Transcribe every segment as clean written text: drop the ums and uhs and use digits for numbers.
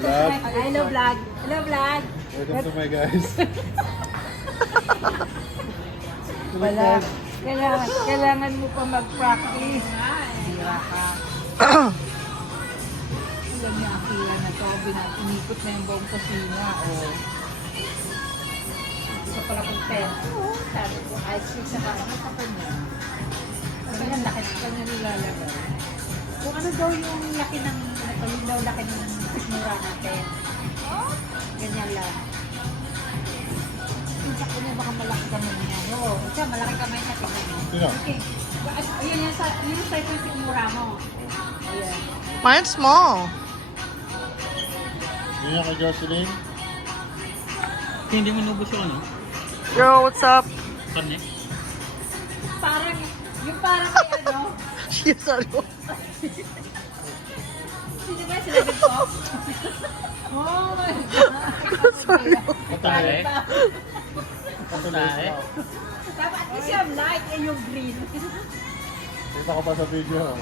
Vlog. Hello vlog. Hello vlog. Welcome to my guys. Wala. Kailangan mo pa mag-practice. Hira ka. Alam niya ang pila na to. Inikot na yung buong kusina. Oh. Isa pala kontento. Sabi ko, ice cream sa kanya sa kanya. Sabi niya, laki sa kanya nilalagay. Kung ano daw yung laki ng, yung daw laki ng mura natin. Ganyan lang. Sabi niya, baka malaki kamay niya. Oo, siya, malaki kamay niya. Sino? Okay. Ayun yung sa ito yung mura mo. Ayan. Mine's small. Yun yung kay Jocelyn. Hindi mo nubos yung ano? Girl, what's up? Karne? Parang, yung parang may ano. She's ano? Sino ba sila ko? Oh my God. Sorry. Tae? Tae? Dapat at least yung light and yung green. Kita ko pa sa video.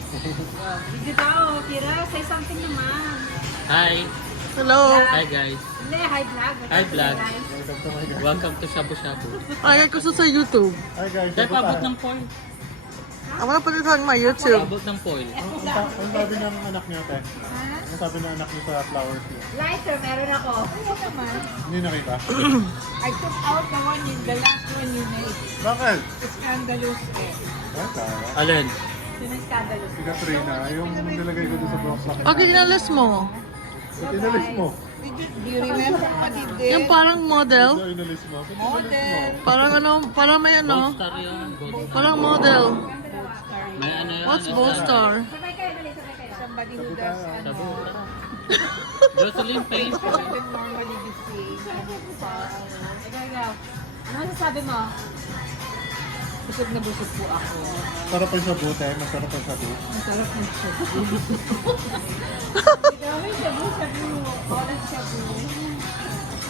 Hindi tao, Kira, say something naman. Hi! Hello. Hi guys! Hindi, hi vlog. Hi, vlog. Welcome to my guys. Welcome to Shabu Shabu. Ay, ko sa YouTube. Hi guys. Kaya sagot paabot tayo. ng foil. I wanna put it on my YouTube. Paabot ng foil. Ang sabi ng anak niyo, te? Ha? Ang sabi ng anak niyo sa flowers niyo? Lighter, meron ako. Ano naman? Hindi nakita. I took out the one in the last one you made. Bakit? It's scandalous eh. Ah, tama. Alin? Yun ang scandalous. Si Katrina, yung nilagay ko doon sa box. Okay, inalis mo. Ba't inalis mo? Do you remember what he did? Yung parang model. Ito inalis mo. Ba't inalis mo? Parang ano, parang may Gold ano. star yun. Gold star. Parang model. May ano yun? What's ano Gold siya? Star? Sabay kayo, dali, sabay kayo. Somebody who Sabi does, tayo. Shabu. Jocelyn, paint. even normally be free. Ikaw, ikaw. Ano masasabi mo? Busog na busog po ako. Sarap ang sabu, te. Masarap ang sabu. Masarap ng shabu. Dami shabu-shabu. Orange shabu.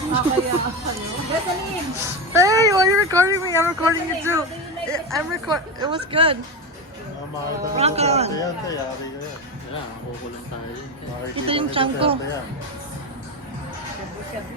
Kaya, ano? Gasolin! Hey, why are you recording me? I'm recording you too. It was good. Makita mo Franca. sa swerte yan, te. Yari ka yan. Wala, kukulang tayo. Makikita Ito yung mo sa tiyan ko. swerte yan. Shabu-shabu.